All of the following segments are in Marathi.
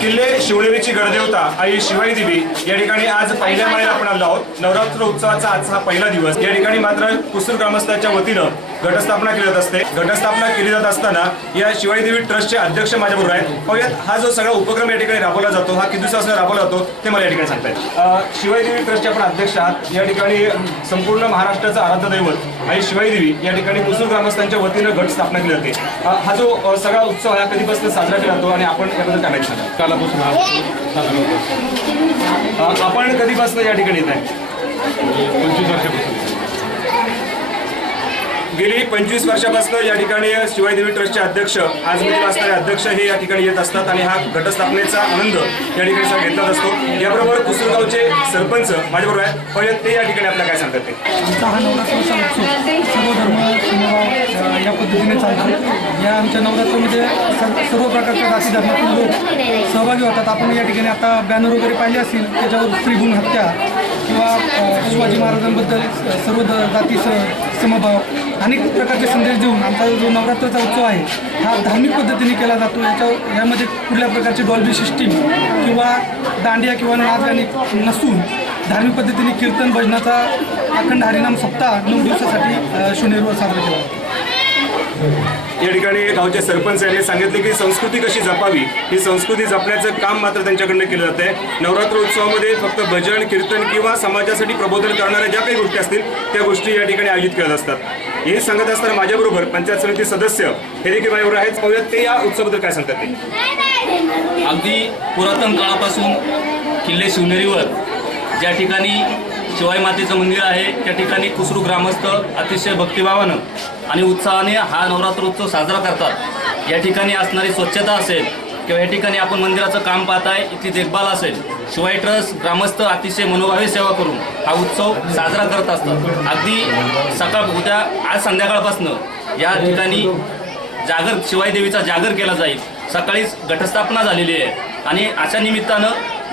किल्ले शिवनेरीची गडदेवता आई शिवाई देवी. या ठिकाणी आज पहिल्या माळेला आपण आलो आहोत. नवरात्र उत्सवाचा आजचा हा पहिला दिवस. या ठिकाणी मात्र कुसूर ग्रामस्थांच्या वतीनं घटस्थापना केली जात असते. घटस्थापना केली जात असताना या शिवाई देवी ट्रस्टचे अध्यक्ष माझ्याबरोबर आहेत. पाहूयात हा जो सगळा उपक्रम या ठिकाणी राबवला जातो हा किती दिवसापासून राबवला जातो ते मला या ठिकाणी सांगतायत. शिवाई देवी ट्रस्टचे आपण अध्यक्ष आहात. या ठिकाणी संपूर्ण महाराष्ट्राचं आराध्य दैवत आई शिवाई देवी या ठिकाणी कुसूर ग्रामस्थांच्या वतीनं घट स्थापना केली जाते. हा जो सगळा उत्सव हा कधीपासून साजरा केला जातो आणि आपण याबद्दल काय माहिती सांगा कालापासून हा साजरा होतो. आपण कधीपासून या ठिकाणी येत आहे पंचवीस वर्षापासून गेली पंचवीस वर्षापासून या ठिकाणी शिवाई देवी ट्रस्टचे अध्यक्ष आज मी असणारे अध्यक्ष हे या ठिकाणी येत असतात आणि हा घटस्थापनेचा आनंद या ठिकाणी घेतला घेतलाच असतो याबरोबर कुसुरगावचे सरपंच माझ्याबरोबर आहेत. पण ते या ठिकाणी आपल्याला काय सांगतात ते? हा धर्म या पद्धतीने चालतो या आमच्या नवरात्रामध्ये म्हणजे सर्व सर्व प्रकारच्या जाती धर्मातील लोक सहभागी होतात. आपण या ठिकाणी आता बॅनर वगैरे पाहिले असतील त्याच्यावर स्त्रीगुण हत्या किंवा शिवाजी महाराजांबद्दल स- सर्व जाती स समभाव अनेक प्रकारचे संदेश देऊन आमचा जो नवरात्राचा उत्सव आहे हा धार्मिक पद्धतीने केला जातो. याच्या यामध्ये कुठल्या प्रकारची डॉल्बी सिस्टीम किंवा दांडिया किंवा नाचगाणी नसून धार्मिक पद्धतीने कीर्तन भजनाचा अखंड हरिनाम सप्ताह नऊ दिवसासाठी शून्यवर साजरा केला जातो. या ठिकाणी गावचे सरपंच यांनी सांगितले की संस्कृती कशी जपावी ही संस्कृती जपण्याचं काम मात्र त्यांच्याकडनं केलं जात आहे नवरात्र उत्सवामध्ये फक्त भजन कीर्तन किंवा समाजासाठी प्रबोधन करणाऱ्या ज्या काही गोष्टी असतील त्या गोष्टी या ठिकाणी आयोजित केल्या असतात हे सांगत असताना माझ्याबरोबर पंचायत समिती सदस्य हे देखील माझ्याबरोबर आहेत. पाहूयात ते या उत्सवाबद्दल काय सांगतात ते. अगदी पुरातन काळापासून किल्ले शिवनेरीवर ज्या ठिकाणी शिवाई मातेचं मंदिर आहे. त्या ठिकाणी कुसरू ग्रामस्थ अतिशय भक्तिभावानं आणि उत्साहाने हा नवरात्र उत्सव साजरा करतात. या ठिकाणी असणारी स्वच्छता असेल किंवा या ठिकाणी आपण मंदिराचं काम पाहताय इथली देखभाल असेल शिवाय ट्रस्ट ग्रामस्थ अतिशय मनोभावी सेवा करून हा उत्सव साजरा करत असतात. अगदी सकाळ उद्या आज संध्याकाळपासनं या ठिकाणी जागर शिवाई देवीचा जागर केला जाईल. सकाळीच घटस्थापना झालेली आहे. आणि अशा निमित्तानं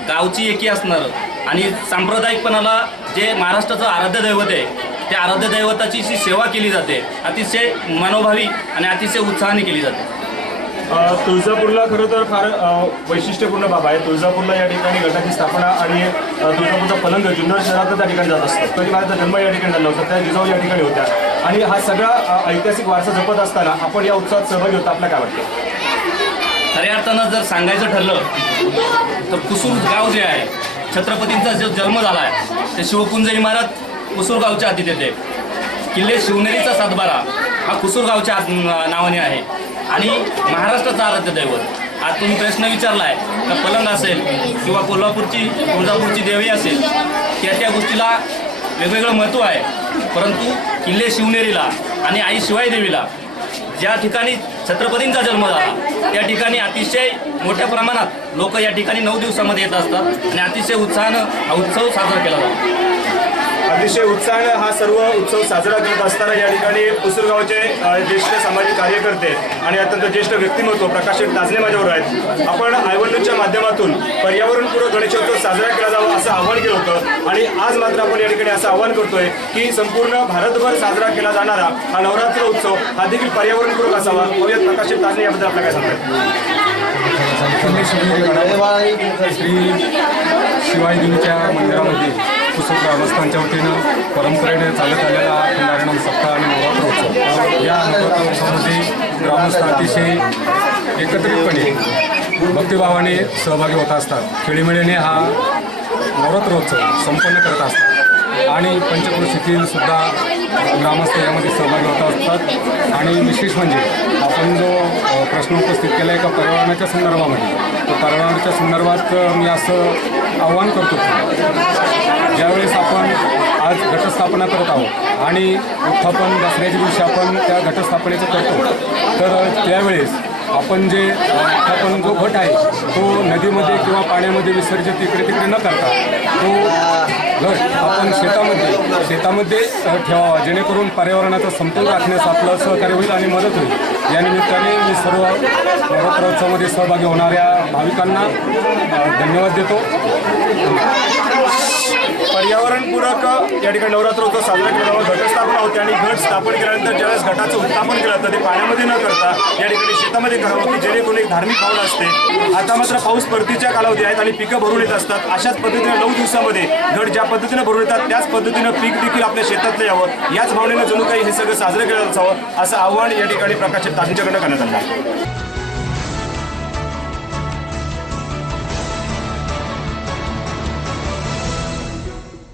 गावची एकी असणारं. आणि सांप्रदायिकपणाला जे महाराष्ट्राचं आराध्य दैवत आहे त्या आराध्य दैवताची जी सेवा केली जाते अतिशय मनोभावी आणि अतिशय उत्साहाने केली जाते. तुळजापूरला खरं तर फार वैशिष्ट्यपूर्ण बाब आहे. तुळजापूरला या ठिकाणी गटाची स्थापना आणि तुळजापूरचा पलंग जुन्नर शहरात त्या ठिकाणी जात असतो. कधी माझा जन्म या ठिकाणी झाला होता त्या जिजाऊ या ठिकाणी होत्या. आणि हा सगळा ऐतिहासिक वारसा जपत असताना आपण या उत्सवात सहभागी होता. आपल्याला काय वाटतं? खऱ्या अर्थानं जर सांगायचं ठरलं तर कुसूर गाव जे आहे छत्रपतींचा जो जन्म झाला आहे ते शिवकुंज इमारत कुसूर गावच्या हातीत येते किल्ले शिवनेरीचा सातबारा हा कुसूर गावच्या नावाने आहे. आणि महाराष्ट्राचा आराध्य दैवत. आज तुम्ही प्रश्न विचारला आहे तर पलंग असेल किंवा कोल्हापूरची तुळजापूरची देवी असेल त्या त्या गोष्टीला वेगवेगळं महत्त्व आहे. परंतु किल्ले शिवनेरीला आणि आई शिवाई देवीला ज्या ठिकाणी छत्रपतींचा जन्म झाला. त्या ठिकाणी अतिशय मोठ्या प्रमाणात लोक या ठिकाणी नऊ दिवसामध्ये येत असतात आणि अतिशय उत्साहानं हा उत्सव साजरा केला जातो. अतिशय उत्साहानं हा सर्व उत्सव साजरा करत असताना या ठिकाणी कुसूरगावचे ज्येष्ठ सामाजिक कार्यकर्ते आणि अत्यंत ज्येष्ठ व्यक्तिमत्व प्रकाश दाजने माझ्यावर आहेत. आपण आयवलूच्या माध्यमातून पर्यावरणपूरक गणेशोत्सव साजरा केला जावा असं आव्हान केलं होतं आणि आज मात्र आपण या ठिकाणी असं आव्हान करतोय की संपूर्ण भारतभर साजरा केला जाणारा हा नवरात्र उत्सव हा देखील पर्यावरणपूरक असावा. पाहूयात प्रकाश दाजने याबद्दल आपल्याला काय सांगतात श्री शिवाई देवीच्या मंदिरामध्ये कुसुम ग्रामस्थांच्या वतीनं परंपरेने चालत आलेला हा खंडारणम सप्ताह आणि नवरात्र उत्सव या नवरात्रोत्सवामध्ये ग्रामस्थ अतिशय एकत्रितपणे भक्तिभावाने सहभागी होत असतात. खेळीमेळीने हा नवरात्रोत्सव संपन्न करत असतात. आणि पंचकृषीतील सुद्धा ग्रामस्थ यामध्ये सहभागी होत असतात. आणि विशेष म्हणजे आपण जो प्रश्न उपस्थित केला आहे का पर्यावरणाच्या संदर्भामध्ये तर पर्यावरणाच्या संदर्भात मी असं आव्हान करतो की ज्या घटस्थापना करत आहोत. आणि उत्थापन दसऱ्याच्या दिवशी आपण त्या घटस्थापनेचं करतो. तर त्यावेळेस आपण जे उत्थापन जो घट आहे तो नदीमध्ये किंवा पाण्यामध्ये विसर्जित इकडे तिकडे न करता तो घट आपण शेतामध्ये शेतामध्ये ठेवावा. जेणेकरून पर्यावरणाचा समतोल राखण्यास आपलं सहकार्य होईल आणि मदत होईल. या निमित्ताने मी सर्व नवरात्रोत्सवामध्ये सहभागी होणाऱ्या भाविकांना धन्यवाद देतो. पर्यावरणपूरक या ठिकाणी नवरात्र उत्सव साजरा केला जावा घटस्थापना होते आणि घट स्थापन केल्यानंतर ज्यावेळेस घटाचं उत्थापन केलं जातं ते पाण्यामध्ये न करता या ठिकाणी शेतामध्ये करावं होती जेणेकरून एक धार्मिक भावना असते. आता मात्र पाऊस परतीच्या कालावधी आहेत आणि पिकं भरून येत असतात. अशाच पद्धतीने नऊ दिवसामध्ये घट ज्या पद्धतीनं भरून येतात त्याच पद्धतीनं पीक देखील आपल्या शेतातलं यावं. याच भावनेनं जणू काही हे सगळं साजरं केलं जावं असं आव्हान या ठिकाणी प्रकाशित तांत्यांच्याकडनं करण्यात आलं आहे.